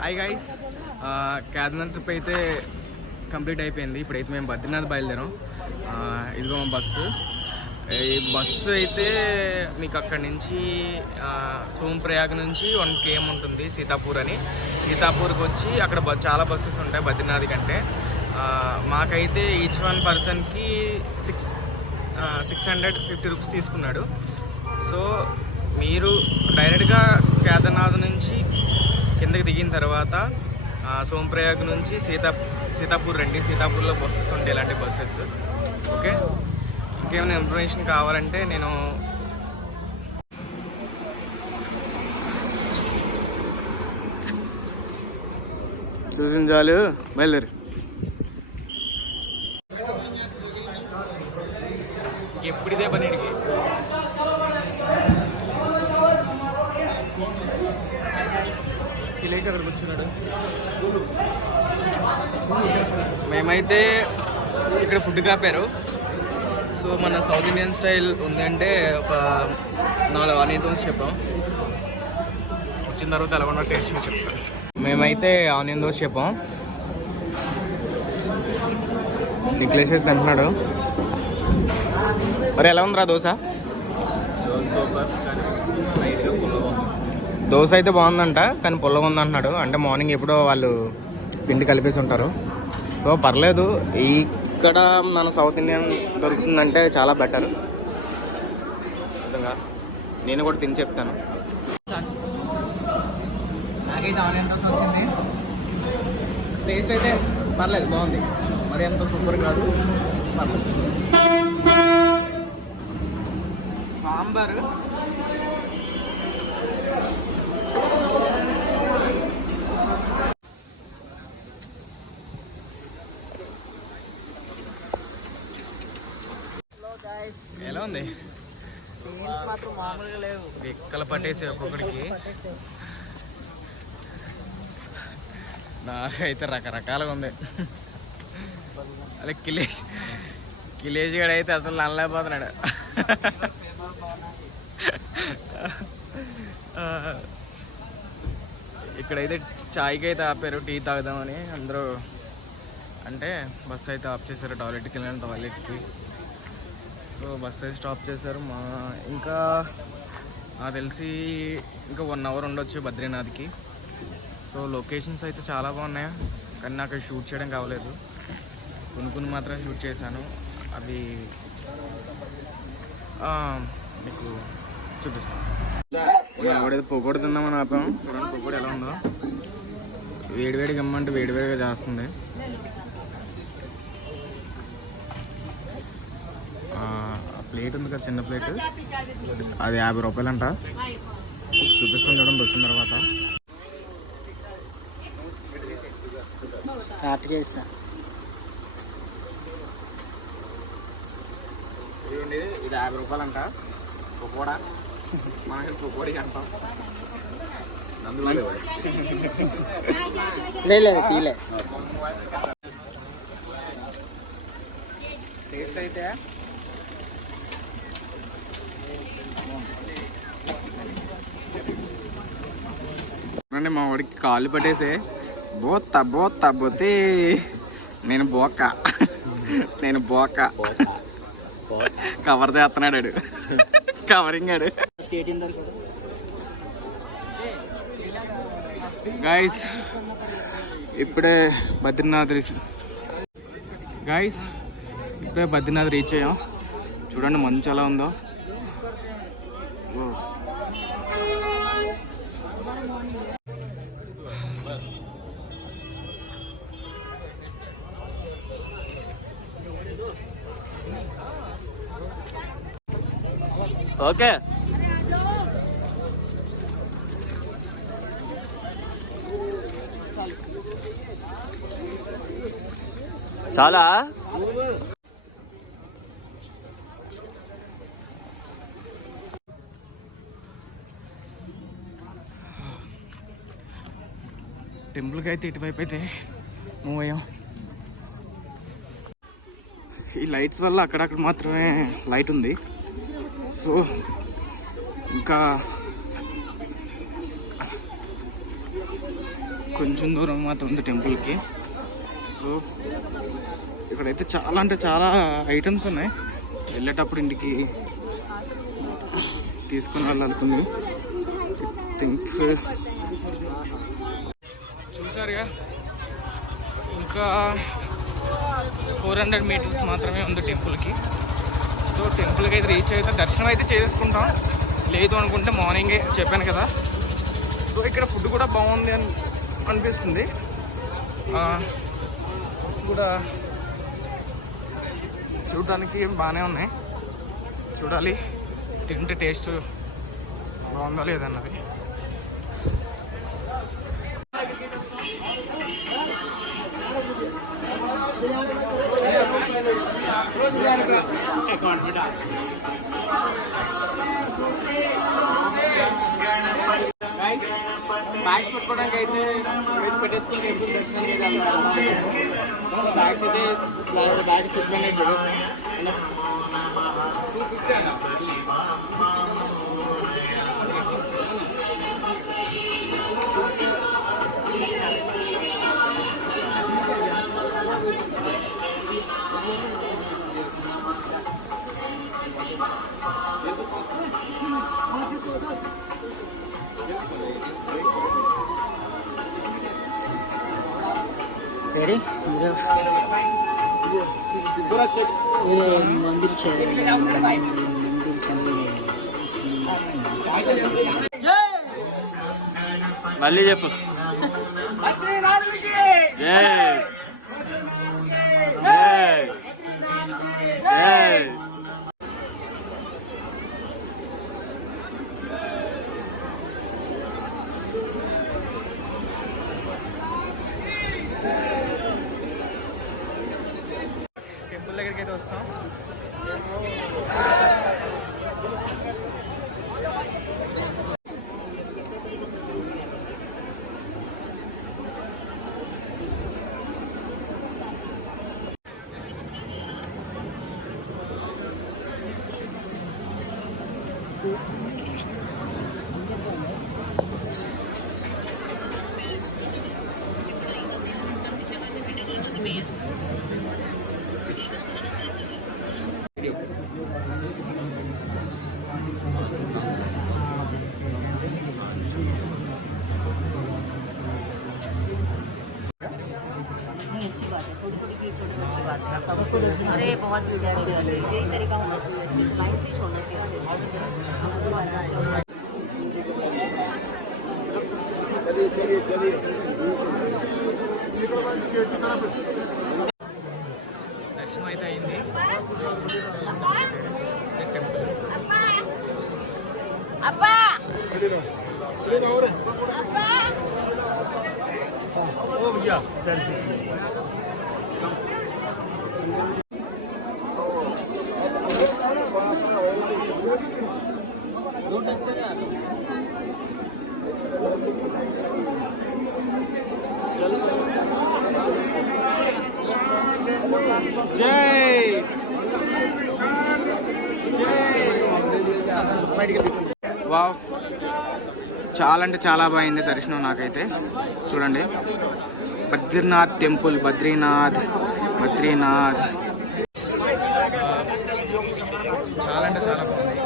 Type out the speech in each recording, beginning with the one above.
Hi guys, Kedarnath trip అయితే complete అయిపోయింది. ఇప్పుడైతే మేము బద్రీనాథ్ బయలుదేరాం. ఇదిగో మా బస్సు. ఈ బస్సు అయితే మీకు అక్కడి నుంచి సోంప్రయాగ్ నుంచి 1 km ఉంటుంది, సీతాపూర్ అని. సీతాపూర్కి వచ్చి అక్కడ చాలా బస్సెస్ ఉంటాయి బద్రీనాథ్ కంటే. మాకైతే ఈచ్ వన్ పర్సన్కి 650 రూపీస్ తీసుకున్నాడు. సో మీరు డైరెక్ట్గా కేదార్నాథ్ నుంచి కిందకి దిగిన తర్వాత సోంప్రయాగ్ నుంచి సీతాపూర్ రండి. సీతాపూర్లో బస్సెస్ ఉంటాయి, ఇలాంటి బస్సెస్. ఓకే, ఇంకేమైనా ఇన్ఫర్మేషన్ కావాలంటే నేను చూసిన చాలు బయలుదేరు. ఎప్పుడిదే పనిడికి కిలేష్ అక్కడ కూర్చున్నాడు. మేమైతే ఇక్కడ ఫుడ్ కాపారు. సో మన సౌత్ ఇండియన్ స్టైల్ ఉందంటే ఒక 4 ఆనియన్ దోశ చెప్పాం. వచ్చిన తర్వాత ఎలాగొన్న టేస్ట్ చూసి చెప్తాం. మేమైతే ఆనియన్ దోశ చెప్పాం. నిఖిలేష్ అయితే తింటున్నాడు. మరి ఎలా ఉందిరా దోశ? దోశ అయితే బాగుందంట, కానీ పుల్లగా ఉందంటున్నాడు. అంటే మార్నింగ్ ఎప్పుడో వాళ్ళు పిండి కలిపేసి ఉంటారు. సో పర్లేదు. ఇక్కడ మన సౌత్ ఇండియన్ దొరుకుతుందంటే చాలా బెటర్. అర్థంగా నేను కూడా తిని చెప్తాను. నాకైతే ఆనియన్ దోశ వచ్చింది. టేస్ట్ అయితే పర్లేదు, బాగుంది. మరి ఎంత సూపర్ కాదు, పర్లేదు. సాంబారు ఎలా ఉంది? మాత్రం మామూలుగా లేవు, ఎక్కల పట్టేసి ఒక్కొక్కడికి. నాకైతే రకరకాలుగా ఉంది. అదే కిలేష్ గడ అయితే అసలు నల్లైపోతున్నాడు. ఇక్కడైతే చాయ్కి అయితే ఆపారు, టీ తాగుదామని అందరూ. అంటే బస్సు అయితే ఆఫ్ చేశారు, టాయిలెట్కి వెళ్ళాను, టాయిలెట్కి. సో బస్ అయితే స్టాప్ చేశారు. ఇంకా నాకు తెలిసి ఇంకా 1 hour ఉండొచ్చు బద్రీనాథ్కి. సో లొకేషన్స్ అయితే చాలా బాగున్నాయి, కానీ నాకు షూట్ చేయడం కావలేదు. కొన్ని మాత్రమే షూట్ చేశాను. అవి మీకు చూపిస్తాను. ఎవడైతే పొగోడు తిన్నామని ఆపాము. చూడండి పొగోడు ఎలా ఉందో. వేడివేడిగా ఇమ్మంటే వేడివేడిగా చేస్తుంది. ప్లేట్ ఉంది కదా, చిన్న ప్లేట్, అది 50 రూపాయలంట. చూపిస్తాను చూడండి వచ్చిన తర్వాత. ఇది 50 రూపాయలంట పకోడా. మనకి పకోడీ అంటాం. టేస్ట్ అయితే అంటే మా వాడికి కాళ్ళు పట్టేసే బోతే నేను బోక కవర్ చేస్తున్నాడు. కవరింగ్ ఆడు. గైస్ ఇప్పుడే బద్రీనాథ్ రీచ్ అయ్యాం. చూడండి మంచు ఎలా ఉందో. ఓకే చాలా టెంపుల్కి అయితే ఇటువైపు అయితే మూవ్ అయ్యాం. ఈ లైట్స్ వల్ల అక్కడక్కడ మాత్రమే లైట్ ఉంది. సో ఇంకా కొంచెం దూరం మాత్రం ఉంది టెంపుల్కి. సో ఇక్కడైతే చాలా అంటే చాలా ఐటమ్స్ ఉన్నాయి. వెళ్ళేటప్పుడు ఇంటికి తీసుకుని వెళ్ళాలి కొన్ని థింగ్స్. చూసారుగా, ఇంకా 400 మీటర్స్ మాత్రమే ఉంది టెంపుల్కి. సో టెంపుల్కి అయితే రీచ్ అయితే దర్శనం అయితే చేసుకుంటాం. లేదు అనుకుంటే మార్నింగే చెప్పాను కదా. సో ఇక్కడ ఫుడ్ కూడా బాగుంది అని అనిపిస్తుంది. ఫుడ్స్ కూడా చూడడానికి బాగానే ఉన్నాయి. చూడాలి తింటే టేస్ట్ బాగుందో లేదన్నది. బ్యాగ్స్ పెట్టుకోవడానికి అయితే పెట్టేసుకుని టెంపుల్ దర్శనానికి అయితే బ్యాగ్స్ అయితే బ్యాగ్ చుట్టూ పెట్టేస్తాం. 250 అయినా మళ్ళీ చెప్పు. టెంపుల్ దగ్గరికి అయితే వస్తాం. अच्छी बात है, थोड़ी थोड़ी भीड़ छोड़ना अच्छी बात है। अरे बहुत भीड़ होती है, यही तरीका होना चाहिए, अच्छे से लाइन से ही छोड़ना चाहिए अच्छे से। దర్శనం అయితే అయింది. అబ్బా జై వావ్, చాలా అంటే చాలా బాగుంది దర్శనం నాకైతే. చూడండి, బద్రీనాథ్ టెంపుల్, బద్రీనాథ్ చాలా అంటే చాలా బాగుంది.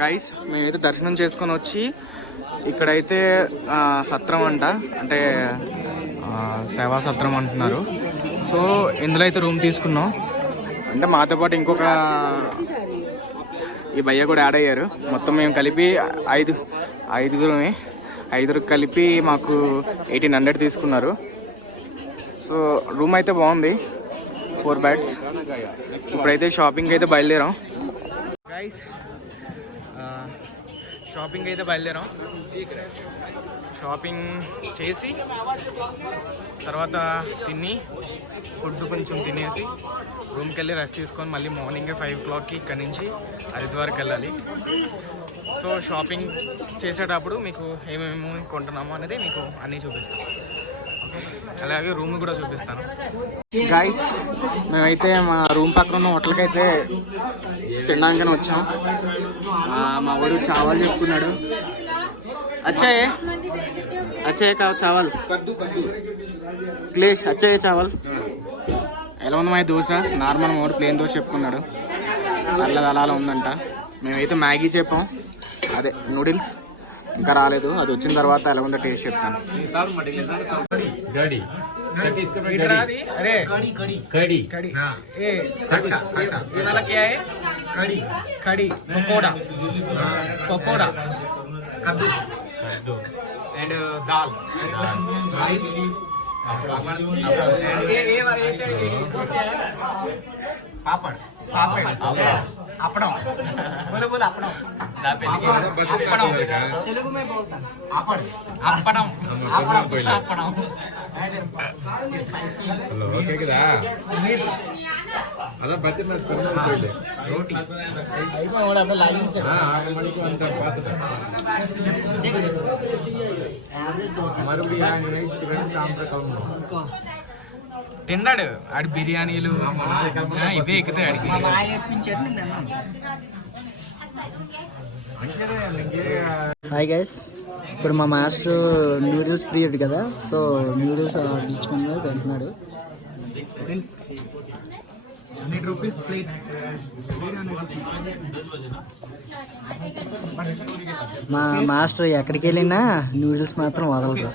గైస్, మేమైతే దర్శనం చేసుకొని వచ్చి ఇక్కడైతే సత్రం అంటే సేవా సత్రం అంటున్నారు. సో ఇందులో అయితే రూమ్ తీసుకున్నాం. అంటే మాతో పాటు ఇంకొక ఈ భయ్య కూడా యాడ్ అయ్యారు. మొత్తం మేము కలిపి ఐదుగురు కలిపి మాకు 1800 తీసుకున్నారు. సో రూమ్ అయితే బాగుంది, 4 బెడ్స్. ఇప్పుడైతే షాపింగ్ అయితే బయలుదేరాం గైస్. షాపింగ్ అయితే బయలుదేరాం. షాపింగ్ చేసి తర్వాత తిని ఫుడ్ కొంచెం తినేసి రూమ్కి వెళ్ళి రెస్ట్ తీసుకొని మళ్ళీ మార్నింగే 5 o'clockకి ఇక్కడి నుంచి హరిద్వార్కి వెళ్ళాలి. సో షాపింగ్ చేసేటప్పుడు మీకు ఏమేమి కొంటున్నామో అనేది మీకు అన్నీ చూపిస్తాను. ఓకే, అలాగే రూమ్ కూడా చూపిస్తాను. గాయ్స్, మేమైతే మా రూమ్ పక్కన ఉన్న హోటల్కి అయితే తినడానికని వచ్చాం. మా వాడు చావల్ చెప్పుకున్నాడు. అచ్చాయే అచ్చాయే కావు చావల్ క్లేష్ అచ్చాయే చావల్. ఎలా ఉంది మా దోశ? నార్మల్ మా వాడు ప్లేన్ దోశ చెప్పుకున్నాడు. అలా ఉందంట. మేమైతే మ్యాగీ చెప్పాం, అదే నూడిల్స్ ఇంకా రాలేదు. అది వచ్చిన తర్వాత ఎలా ఉందో టేస్ట్ చెప్తాను. అండ్ దాల్ పాపడ్ అప్పడం బోలో అప్పడం తెలుగు మే బోల్తా అప్పడం అప్పడం అప్పడం స్పైసీ ఓకే కదా మిర్చి అద బట్టి మన రోటీ రోటీ అయిపో ఓడ అప్పుడు లైన్ से हां 6 మణికి అంత బాత్ యావరేజ్ దోస మరుబడి యాంగనే రెండు కాంప్ర కౌను తిన్నాడు ఆడి బిర్యానీలు ఇవే ఎక్కుతాయి ఆడికి. హాయ్ గైస్, ఇప్పుడు మా మాస్టర్ నూడిల్స్ ప్రియుడు కదా, సో నూడిల్స్ ఆర్డర్ ఇచ్చుకున్నాడు, తింటున్నాడు. ₹100 ప్లేట్. మా మాస్టర్ ఎక్కడికి వెళ్ళినా నూడిల్స్ మాత్రం వదలరు.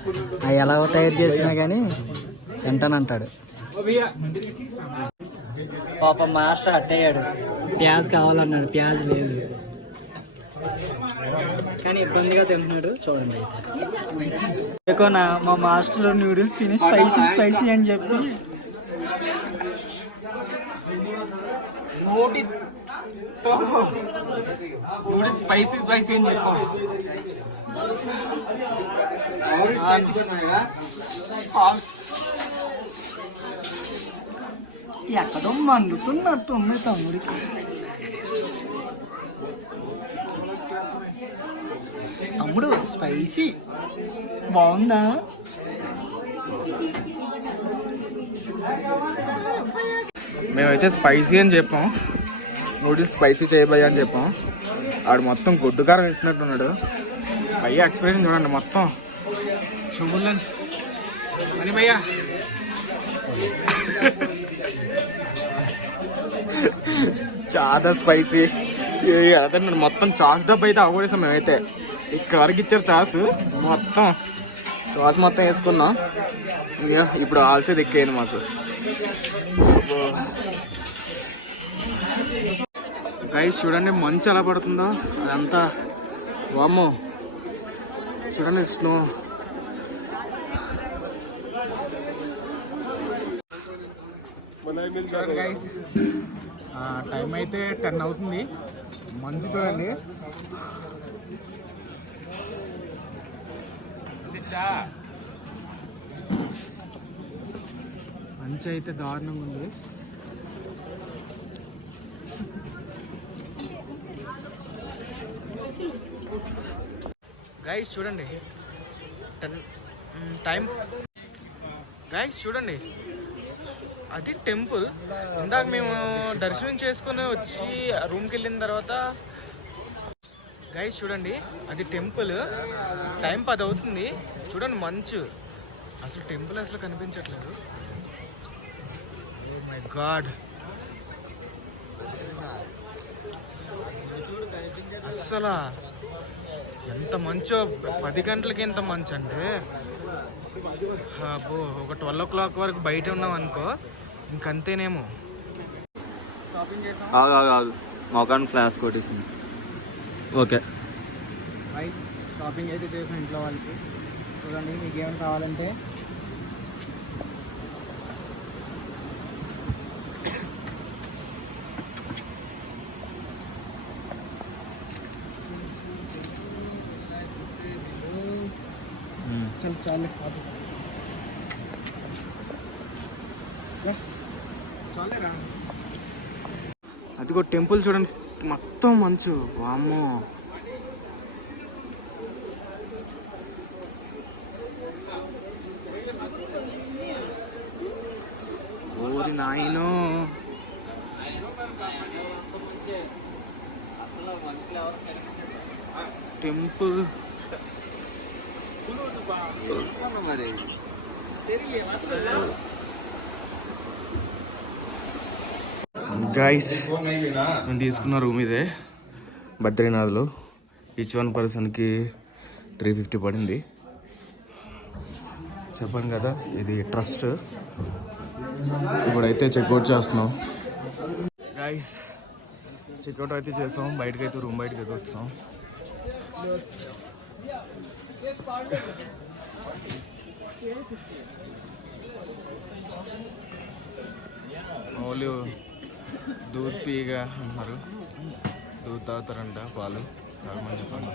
అవి ఎలా తయారు చేసినా కానీ తింటానంటాడు. పాప మాస్టర్ అట్టయ్యాడు, ప్యాజ్ కావాలన్నాడు, ప్యాజ్ లేదు కానీ ఇబ్బందిగా తింటున్నాడు. చూడండి అయితే మా మాస్టర్ నూడిల్స్ తిని స్పైసీ స్పైసీ అని చెప్పి నూడిల్స్ స్పైసీ స్పైసీ అని చెప్పాం. ఎక్కడో మండుతున్నట్టు ఉంది తమ్ముడికి. తమ్ముడు స్పైసీ బాగుందా? మేమైతే స్పైసీ అని చెప్పాం, నూడిల్స్ స్పైసీ చేయబోయా అని చెప్పాం. ఆడు మొత్తం గొడ్డు కారం వేసినట్టున్నాడు. భయ్యా ఎక్స్ప్రెషన్ చూడండి, మొత్తం చూపులని అని భయ్యా. చాలా స్పైసీ. అదే మొత్తం చాస్ డబ్బా అయితే అవగొడేసాం మేమైతే. ఇక్కడ వరకు ఇచ్చారు చాస్, మొత్తం చాస్ మొత్తం వేసుకున్నాం. ఇక ఇప్పుడు ఆల్సే దిక్కేయండి మాకు. గైస్ చూడండి మంచు ఎలా పడుతుందో, అదంతా వామ్మో చూడండి స్నో. చూడండి గైస్, టైం అయితే 10 అవుతుంది. మంచు చూడండి, మంచు అయితే దారుణంగా ఉంది. గైస్ చూడండి టైం. గైస్ చూడండి, అది టెంపుల్. ఇందాక మేము దర్శనం చేసుకొని వచ్చి రూమ్కి వెళ్ళిన తర్వాత గైస్ చూడండి, అది టెంపుల్. టైం 10 అవుతుంది. చూడండి మంచు, అసలు టెంపుల్ అసలు కనిపించట్లేదు. ఓ మై గాడ్, అస్సలు ఎంత మంచో. 10 గంటలకి ఎంత మంచు అంటే అబ్బో, ఒక 12 o'clock వరకు బయట ఉన్నాం అనుకో, ఇంకంతేనేమో. షాపింగ్ చేసాం. మొఖాన్ని ఫ్లాష్ కొట్టేసింది. ఓకే రైట్, షాపింగ్ అయితే చేసాం ఇంట్లో వాళ్ళకి. చూడండి, మీకు ఏమైనా కావాలంటే అదిగో టెంపుల్ చూడండి, మొత్తం మంచు. వామ్మో, ఓరి నాయనో. టెంపుల్ గైస్, మేము తీసుకున్న రూమ్ ఇదే బద్రీనాథ్లో. ఈచ్ వన్ పర్సన్కి 350 పడింది. చెప్పాను కదా, ఇది ట్రస్ట్. ఇప్పుడైతే చెక్అవుట్ చేస్తున్నాం గైస్. చెక్అవుట్ అయితే చేసాం, బయటకైతే రూమ్ బయటకి అయితే వచ్చాం. ఓన్లీ దూద్ పీగా అంటున్నారు, దూద్ తాగుతారంట, పాలు తాగమని చెప్పండి.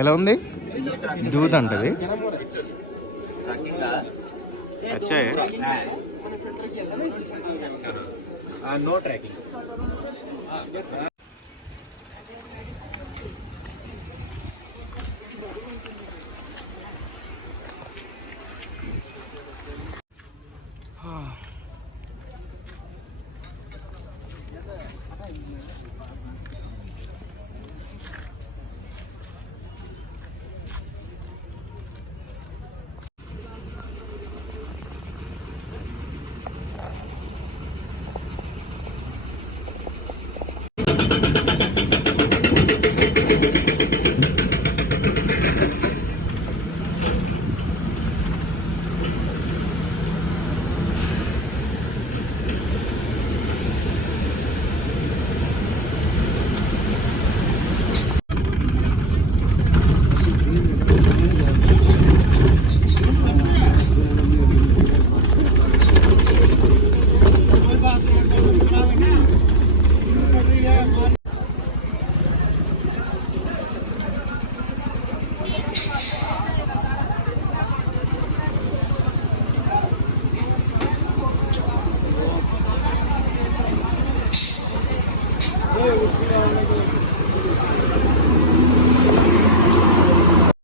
ఎలా ఉంది? దూద్ అంటది. అచ్చాయే